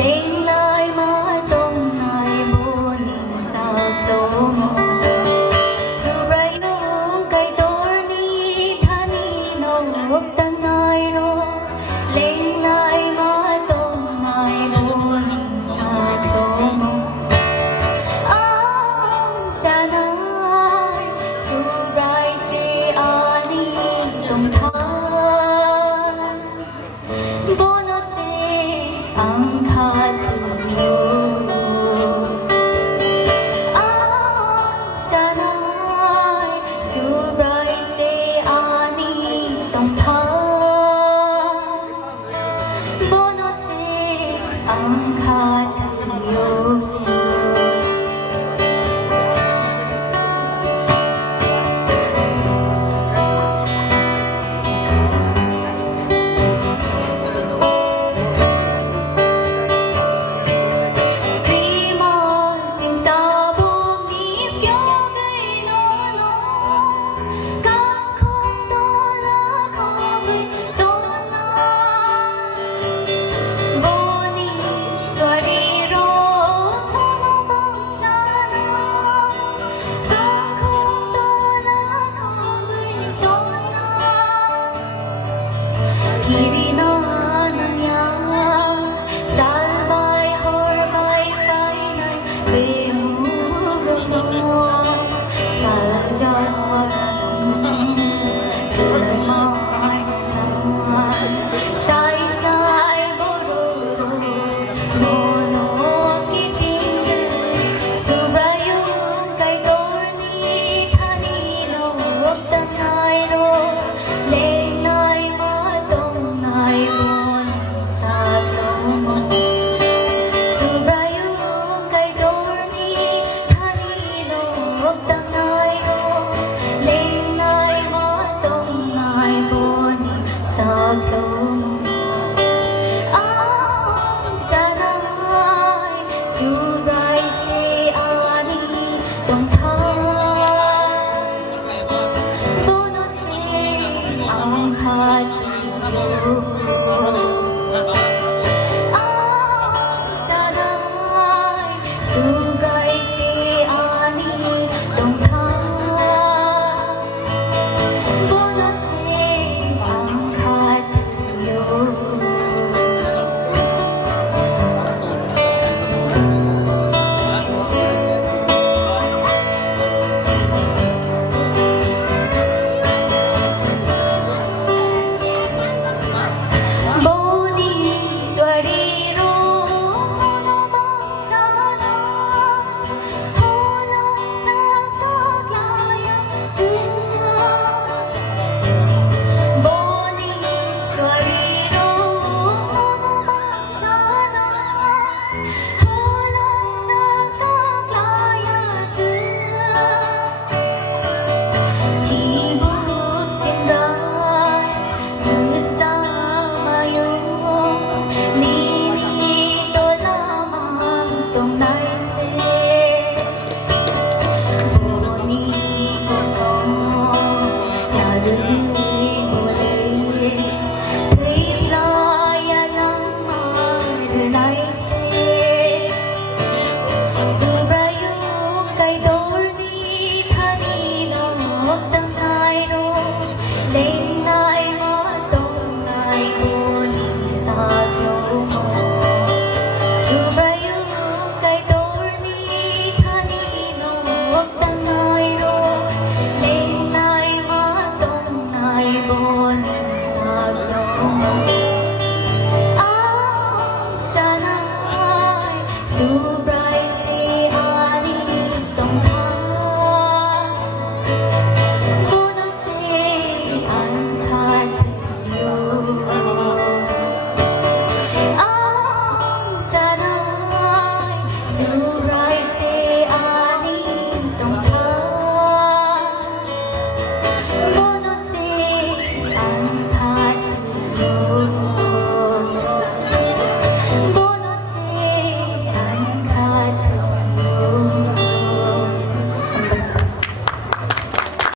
Lên lại má đông này bố ninh sao lô mo Subrayo kay torni thani no uptan ay ro Lên lại má đông này bố ninh sao lô mo Ang sanay subray si ani tong than Bono si ang katuyo Ang sanay subray si ani tong than Bono si ang katuyo Ang sanay subray si ani tong than Bono si ang katuyo Ang sanay subray si ani tong than Bono si ang katuyo Sa